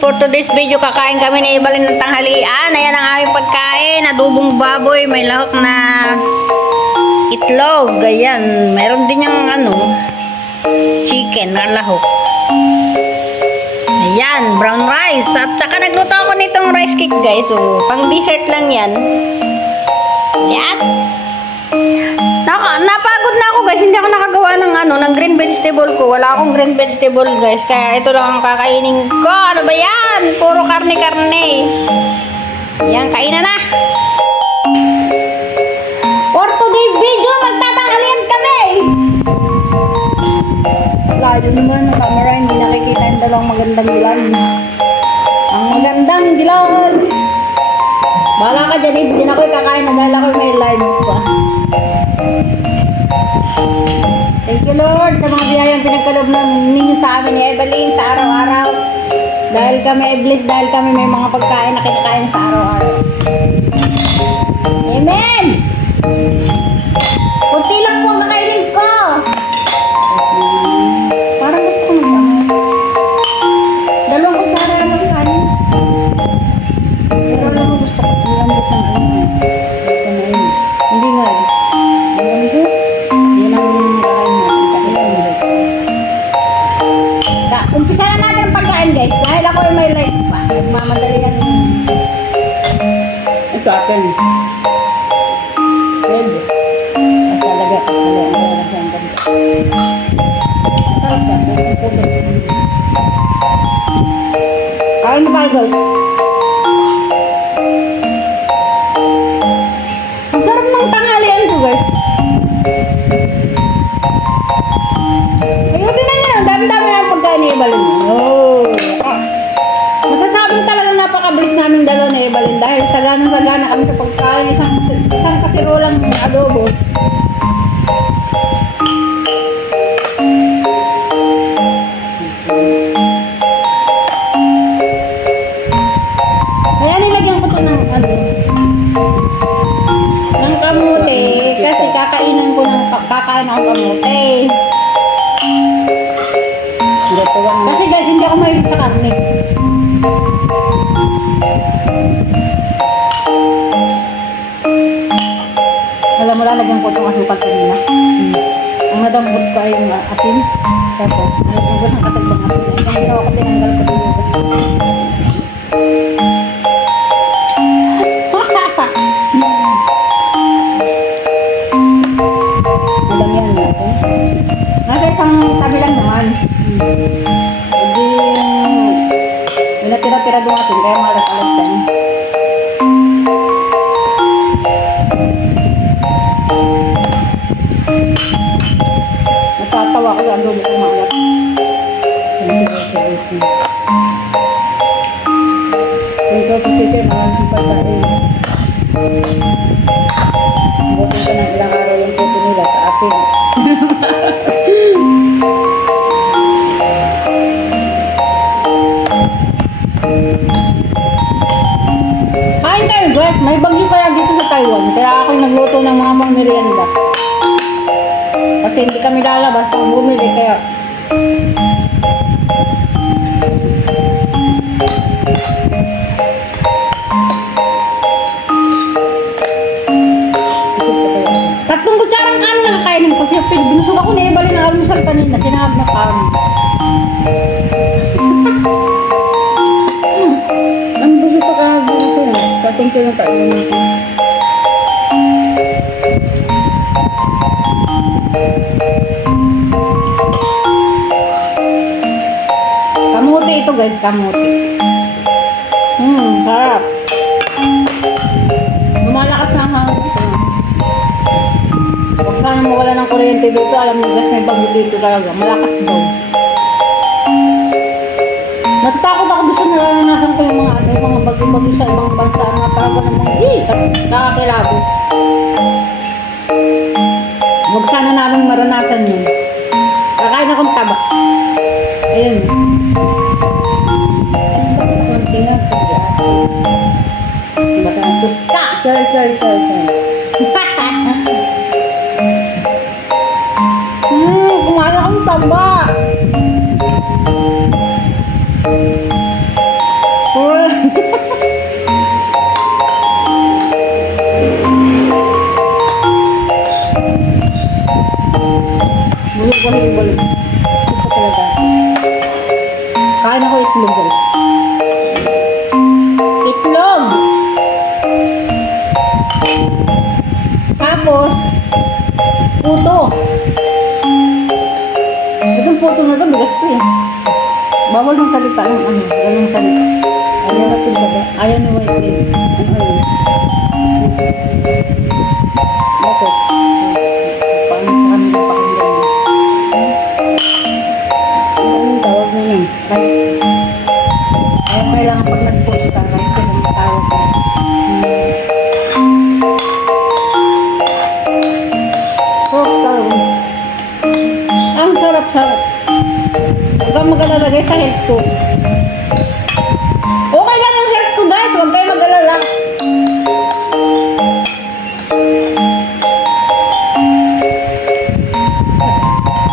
for today's video, kakain kami ni Evelyn ng tanghalian. Ayan ang aming pagkain. Adobong baboy, may lahok na itlog. Ayan, mayroon din yung chicken na lahok. Ayan, brown rice. At saka nagluto ako nitong rice cake, guys. So, pang dessert lang yan. Ayan. Napagod na ako, guys. Hindi ako nakagawa ng green vegetable ko. Wala akong green vegetable, guys. Kaya ito lang ang kakainin ko. Ano ba yan? Puro karne-karne. Yan, kainan na. For today video, magtatanghalian kami. Layo naman ng camera. Hindi nakikita yung dalawang magandang dilan. Ang magandang dilan. Bahala ka dyan, hindi na ako'y kakain na dahil ako'y may live pa. Thank you, Lord, sa mga biyayang pinagkalob ninyo sa amin ni Evelyn sa araw-araw. Dahil kami blessed, dahil kami may mga pagkain na kinakain sa araw-araw. Amen! Kunti lang po ang kakainin ko. Parang gusto ko magdamay. Dalawang kutsara lang ang kanin. Pero alam mo, gusto ko lambot ng hindi nga eh. Umpisa na natin ang pagkain, guys. Dahil ako ay may light pa. Nagmamadali yan. Ito atin. Pwede. Basta lagay. Sarap ka. Kain na tayo, guys. Ang sarap ng tanghalian ko, guys. Ayun din na yan. Dami-dami na pagkain ni Evelyn. Oh. Masasabing talagang napakabilis naming dalawa ni Evelyn dahil sagana-sagana kami sa pagkain. Isang kasirolang adobo. Kaya nilagyan ko ito ng ng kamote kasi kakain ako kamote. Kasi guys, hindi ako mahilig sa karne. Alam mo, lalagyan ko itong asukal kanina. Ang nadambot ko ay yung asin. Tapos, nalagyan ko ng katagbang asin. Ang ginawa ko, tinanggal ko din yung asin. Madami yan natin. Nasa isang tabi lang naman. Hindi may natira-tira doon atin kaya malas-alas yan. Natatawa ko yung adobo kumalat. Ito si Peter maraming pagkain. Butin ko ng ilang araw yung puto nila sa atin. Kain tayo, guys. May bagyo kaya dito sa Taiwan. Kaya ako nagluto ng mga merienda. Kasi hindi kami lalabas kung bumili. Kaya tatlong kutsarang kanin na kakainin ko. Kasi binusog ako ni Evelyn ng almusal kanina. Sinahag na kanin. Katunti lang tayo natin. Kamote ito, guys. Kamote. Sarap. Lumalakas na ang hangin ito. Huwag sana mawala ng kuryente dito. Alam mo, guys, may bagyo dito talaga. Malakas daw. Natatakot ako doon sa naranasan ko yung mga bagyo-bagyo sa ibang bansa na talaga namang nakakilabo. Huwag sana namin maranasan yun. Kakain akong taba. Ayun. Ano ba ito? Konting nga. Baka na tusta. Sorry. Kumain akong taba. ko itlog guys. Itlog! Tapos, puto. Itong puto na ito, bigas ko eh. Bawal ng salita yung ano, ganong salita. Ayaw na ito ba? Ayaw ni White Lady. Ano ayun? Bakit? Paano sa kami ng pakinggan mo? Ano tawag na yun? Rice. Ayaw kailangan pag nag-post ka, rice ko kung tawag mo. Ang sarap-sarap. Huwag kang mag-alalagay sa health ko. Okay lang yung health ko guys. Huwag kayo mag-alala.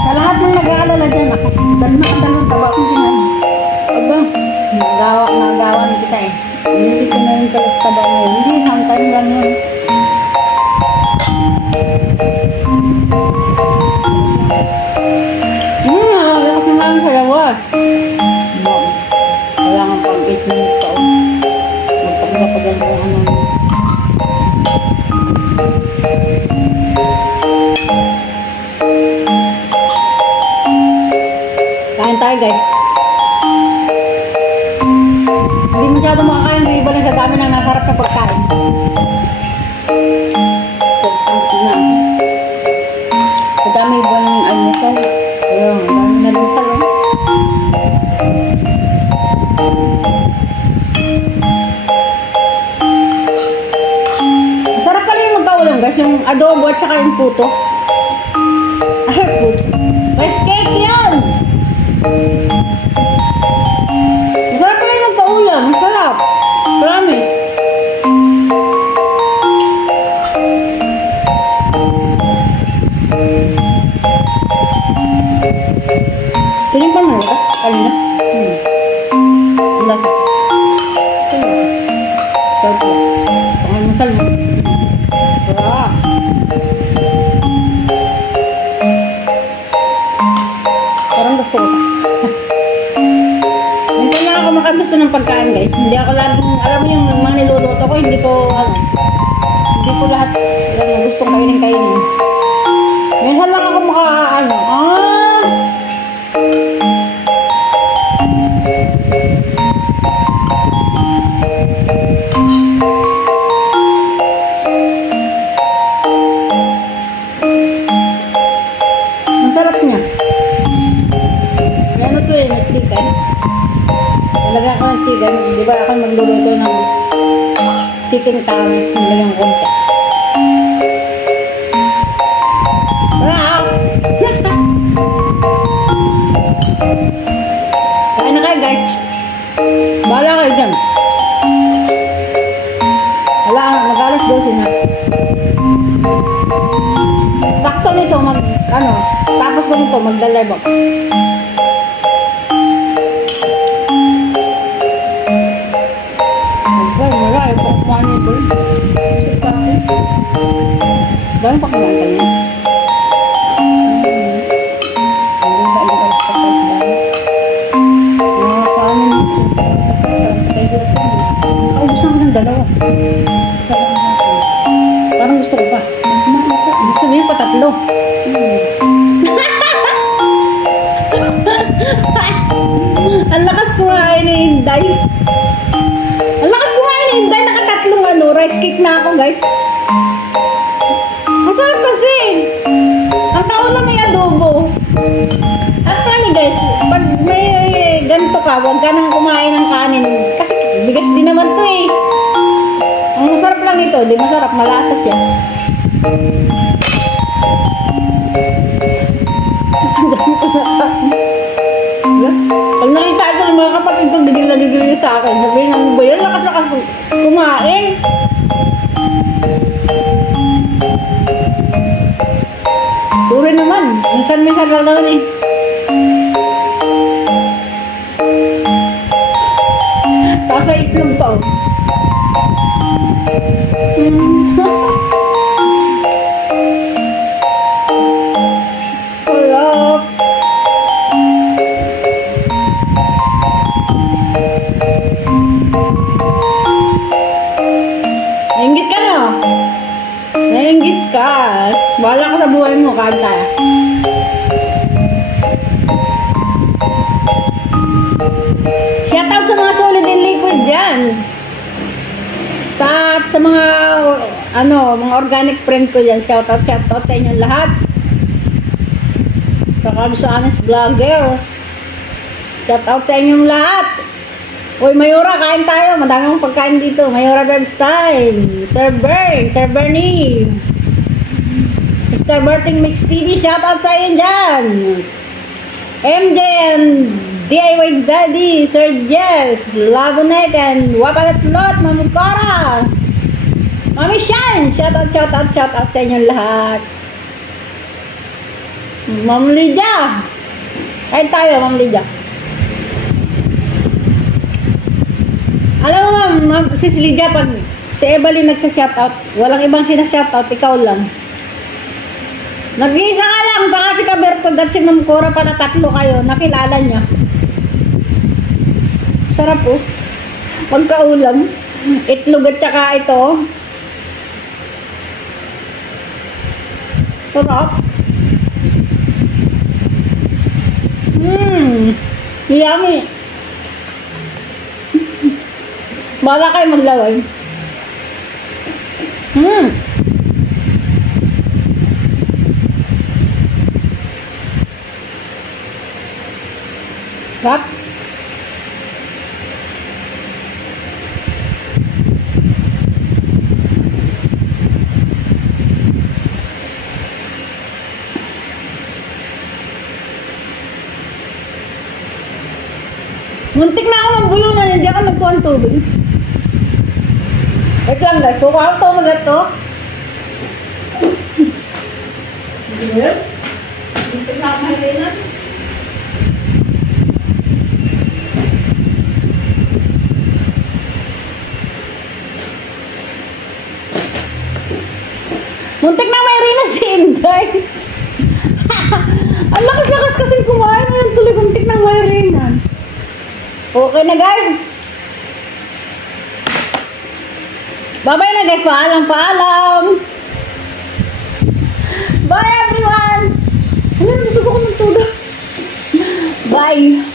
Sa lahat ng nag-aalala dyan ako. Dalawang tawa akong sinabi. Aba, nagawa na kita eh. Hindi ko na yung kalagtaba mo. Hindi, sometime lang yun. Kailangan pang 8 minutes pa. Magpagpapagal ko ano. Kain tayo guys. Hindi masyado makakain. Hindi ba lang sa dami ng nasarap na pagkain. Sa dami ba ng almusal. Ayun, ang dami na almusal eh. Masarap pala yung magkaulam guys, yung adobo at saka yung puto. Ay, puto. Rice cake yan! Masarap pala yung magkaulam, masarap. Promise. Ito yung pamala, kanina. Lasa. Sarap yan. Pangalmasal mo. Sarap. Parang gusto ko pa. Minsan lang ako makagusto ng pagkain guys. Hindi ako laging, alam mo yung mga niluluto ko, hindi ko lahat gustong kainin. Minsan lang ako masarap niya. Ano to eh, nag-chicken. Nalagyan ko ng chicken. Di ba ako magluluto ng chicken tawag. Nalagyan ko konti. Sarap! Kain na kayo guys. Bahala kayo dyan. Wala, mag-alas 12 na. Sakto nito, tapos ko nito, magdalive ako. Marami pa kumain ito. Gano'n pa kailangan niya? Nakaubos na ako ng dalawa. Parang gusto ko pa. Gusto mo yun pa tatlo. Ang lakas kumain ni Inday. Ang lakas kumain ni Inday. Nakatatlong rice cake na ako guys. Masarap kasi. Ang taon na may adobo. Actually guys, pag may ganito ka, huwag ka nang kumain ng kanin. Kasi bigas din naman to eh. Ang masarap lang ito. Di masarap, malasa siya. Pag nakita ito ng mga kapatid ko, bigil na bigil sa akin. Sabihin, ano ba yan? Lakas-lakas kumain. Dure naman. Minsan-minsan lang naman eh. Tapos may itlog pa oh. Sarap. sa buhay mo, kain tayo. Shout out sa mga solid and liquid dyan. Sa mga mga organic friend ko dyan. Shout out sa inyong lahat. Saka sa honest vlogger. Shout out sa inyong lahat. Uy, Mayura, kain tayo. Madami akong pagkain dito. Mayura Bebs Time. Sir Bern, Sir Bernie. Mr. Berting Mix TV, shout out sa inyo dyan. MJ and DIY Daddy, Sir Jess, Labonet and Wapalatlot, Mami Cora. Mami Shine, shout out sa inyo lahat. Ma'am Lydia. Kain tayo, Ma'am Lydia. Alam mo, Ma'am Sis Lydia, pag si Evelyn nagsa-shoutout, walang ibang sina-shoutout, ikaw lang. Nag-iisa ka lang, baka si Kabertod at si Ma'am Cora pala, tatlo kayo, nakilala niya. Sarap po. Pagkaulam, itlog at saka ito. Sarap. Yummy. Bala kayo maglaway. Sarap. Muntik na ako magbulunan, hindi ako nagkuha ng tubig. Wait lang guys, kukuha ako tubig ito. Muntik na ako mahalinan. Muntik na may rina si Inday. Ang lakas-lakas kasing kumain. Ayun tuloy, muntik na may rina. Okay na guys. Bye-bye na guys. Paalam. Bye everyone. Ano, gusto ko ng tulog. Bye.